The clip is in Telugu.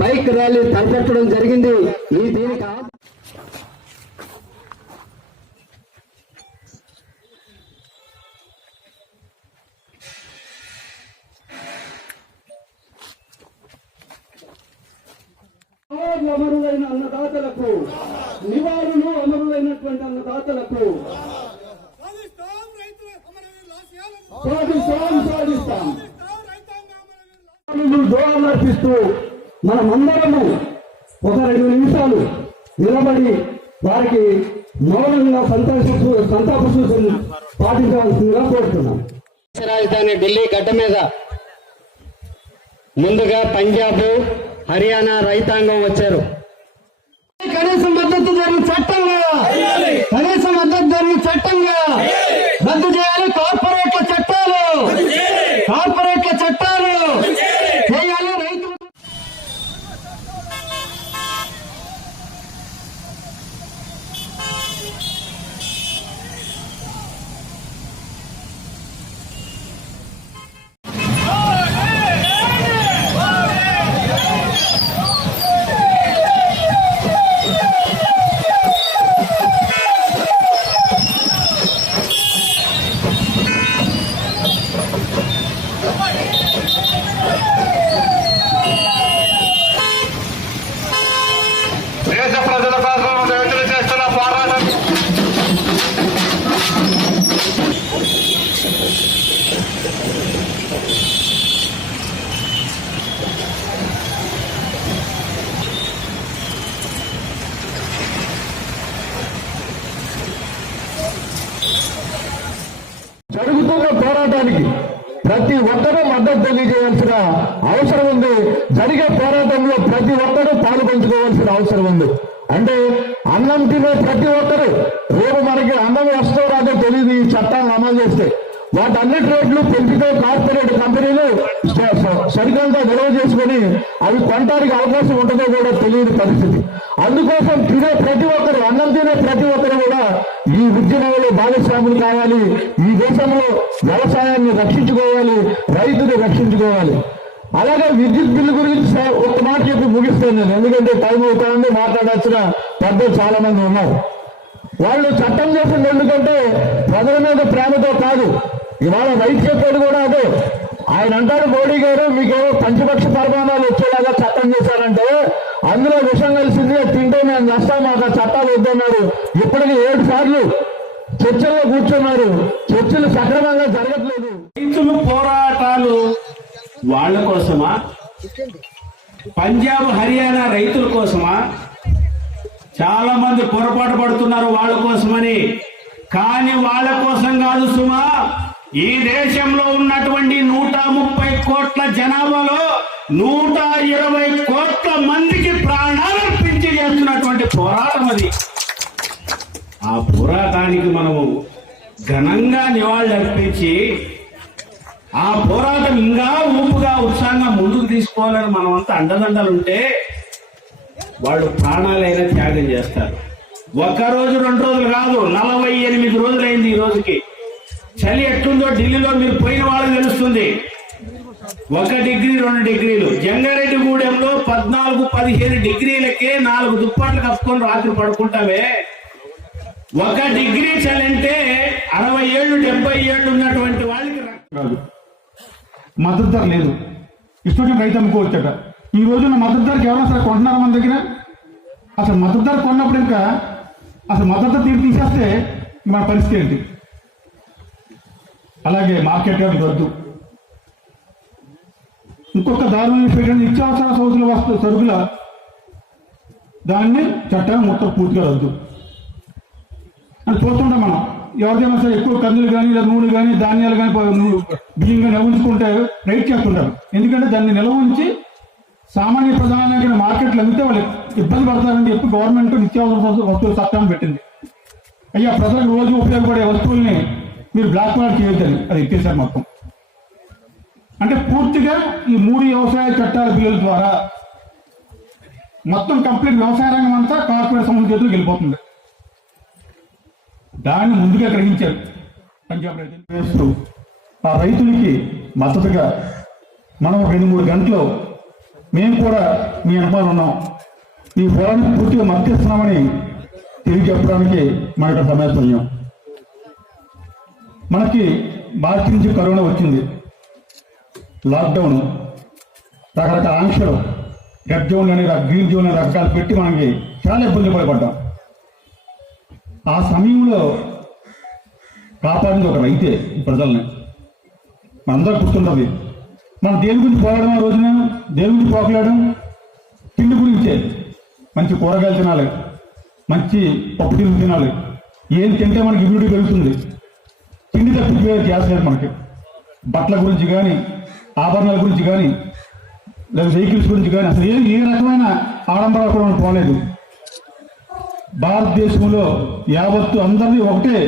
బైక్ ర్యాలీ తలపెట్టడం జరిగింది. ఈ దీనికి అమరులైన అన్నదాతలకు నివాళులు, అమరులైనటువంటి అన్నదాతలకు సాధిస్తాం జోహార్లర్పిస్తూ మనమందరము ఒక 2 నిమిషాలు నిలబడి వారికి మౌనంగా సంతాప సూచన పాటించవలసిందిగా కోరుతున్నాం. రాజధాని ఢిల్లీ గడ్డ మీద ముందుగా పంజాబ్, హర్యానా రైతాంగం వచ్చారు. కనీస మద్దతు ధరలు చట్టంగా, కనీస మద్దతు ధరలు చట్టంగా రద్దు చేయాలి. కార్పొరేట్ల చట్టాలు చేయాలి. రైతులు జరుగుతున్న పోరాటానికి ప్రతి ఒక్కరూ మద్దతు తెలియజేయాల్సిన అవసరం ఉంది. జరిగే పోరాటంలో ప్రతి ఒక్కరూ పాలు పంచుకోవాల్సిన అవసరం ఉంది. అంటే అన్నం తినే ప్రతి ఒక్కరూ రేపు మనకి అన్నం వస్తుందో రాదో తెలియదు. ఈ చట్టాలను అమలు చేస్తే వాటన్నిటి రేట్లు పెంచితే కార్పొరేట్ కంపెనీలు సరిగ్గా నిల్వ చేసుకుని అవి కొనడానికి అవకాశం ఉంటుందో కూడా తెలియని పరిస్థితి. అందుకోసం తినే ప్రతి ఒక్కరు, అన్నం తినే ప్రతి ఒక్కరు కూడా ఈ ఉద్యమంలో భాగస్వాములు కావాలి. ఈ దేశంలో వ్యవసాయాన్ని రక్షించుకోవాలి, రైతుని రక్షించుకోవాలి. అలాగే విద్యుత్ బిల్లు గురించి ఒక మాట చెప్పి ముగిస్తాను నేను, ఎందుకంటే టైం అవుతానని మాట్లాడాల్సిన పెద్దలు చాలా మంది ఉన్నారు. వాళ్ళు చట్టం చేసింది ఎందుకంటే ప్రజల మీద ప్రేమతో కాదు. ఇవాళ రైతు చెప్పేది కూడా అదే. ఆయన అంటారు, మోడీ గారు మీకేమో పంచపక్ష పరిమాణాలు వచ్చేలాగా చట్టం చేశారంటే అందులో విషం కలిసింది, తింటే మేము నష్టం, మాకు చట్టాలు వద్దన్నారు. ఇప్పటికి 7 సార్లు చర్చల్లో కూర్చున్నారు. చర్చలు సక్రమంగా జరగట్లేదు. రైతులు పోరాటాలు వాళ్ళ కోసమా? పంజాబ్, హర్యానా రైతుల కోసమా? చాలా మంది పొరపాటు పడుతున్నారు వాళ్ళ కోసమని. కానీ వాళ్ళ కోసం కాదు సుమా. ఈ దేశంలో ఉన్నటువంటి 130 కోట్ల జనాభాలో 120 కోట్ల మందికి ప్రాణాలర్పించి చేస్తున్నటువంటి పోరాటం అది. ఆ పోరాటానికి మనము ఘనంగా నివాళులర్పించి ఆ పోరాటం ఇంకా ఊపుగా, ఉత్సాహంగా ముందుకు తీసుకోవాలని మనమంతా అండదండలుంటే వాళ్ళు ప్రాణాలైనా త్యాగం చేస్తారు. 1 రోజు 2 రోజులు కాదు, 48 రోజులైంది ఈ రోజుకి. చలి ఎట్లుందో ఢిల్లీలో మీరు పోయిన వాళ్ళకి తెలుస్తుంది. 1 డిగ్రీ 2 డిగ్రీలు. జంగారెడ్డిగూడెంలో 14-15 డిగ్రీలకే 4 దుప్పట్లు కప్పుకొని రాత్రి పడుకుంటావే. 1 డిగ్రీ చలి అంటే 60 ఏళ్ళు 70 ఏళ్ళు ఉన్నటువంటి వాళ్ళకి మద్దతు ధర లేదు. ఇష్టం రైతు అమ్ముకోవచ్చట. ఈ రోజున మద్దతు ధరకి ఎవరైనా సరే కొంటున్నారా మన దగ్గర? అసలు మద్దతు ధర కొన్నప్పుడు ఇంకా అసలు మద్దతు తీసేస్తే మన పరిస్థితి ఏంటి? అలాగే మార్కెట్ యార్డ్ రద్దు. ఇంకొక దారుణమైన విషయం, నిత్యావసర సరుకుల దాన్ని చట్టం మొత్తం పూర్తిగా రద్దు అని చూస్తుంటాం మనం. ఎవరికైనా సరే ఎక్కువ కందులు కానీ, లేదా నూనె కానీ, ధాన్యాలు కానీ, బియ్యం కానీ నిల్వ రైట్ చేస్తుంటారు. ఎందుకంటే దాన్ని నిల్వ ఉంచి సామాన్య ప్రధానంగా మార్కెట్లు అమ్మితే వాళ్ళు ఇబ్బంది పడతారని చెప్పి గవర్నమెంట్ నిత్యావసర వస్తువుల చట్టాన్ని పెట్టింది. అయ్యా, ప్రజలకు రోజు ఉపయోగపడే వస్తువుల్ని మీరు బ్లాక్ మార్కెట్ చేయొద్దని అది ఎత్తేసారు మొత్తం. అంటే పూర్తిగా ఈ 3 వ్యవసాయ చట్టాల బిల్లుల ద్వారా మొత్తం కంప్లీట్ వ్యవసాయ రంగం అంతా కార్పొరేట్ సంస్థ చేతులకు వెళ్ళిపోతుంది. దాన్ని ముందుగా గ్రహించారు పంజాబ్ రైతులు వేస్తూ ఆ రైతులకి మద్దతుగా మనం 2-3 గంటలు మేము కూడా మీ అనుమానం ఉన్నాం. ఈ పోరాటాన్ని పూర్తిగా మద్దతిస్తున్నామని తెలియజెప్పడానికి మన ఇక్కడ సమావేశమయ్యాం. మనకి మార్చి నుంచి కరోనా వచ్చింది, లాక్డౌన్, రకరకాల ఆంక్షలు, రెడ్ జోన్ అని గ్రీన్ జోన్ అని రకరకాలు పెట్టి మనకి చాలా ఇబ్బందులు పడిపడ్డాం. ఆ సమయంలో కాపాడింది ఒక రైతే ఈ ప్రజల్ని. మనందరూ గుర్తుంటుంది. మనం దేని గురించి పోరాడడం, ఆ రోజున దేని గురించి పోకలాడడం, తిండి గురించే. మంచి కూరగాయలు తినాలి, మంచి పప్పు తిండి తినాలి. ఏం తింటే మనకి ఇమ్యూనిటీ పెరుగుతుంది. తిండి తప్పించే గ్యాస్ లేదు మనకి. బట్టల గురించి కానీ, ఆభరణాల గురించి కానీ, లేదా వెహికల్స్ గురించి కానీ అసలు ఏ రకమైన ఆడంబరాలు కూడా మనం పోలేదు. భారతదేశంలో యావత్తు అందరినీ ఒకటే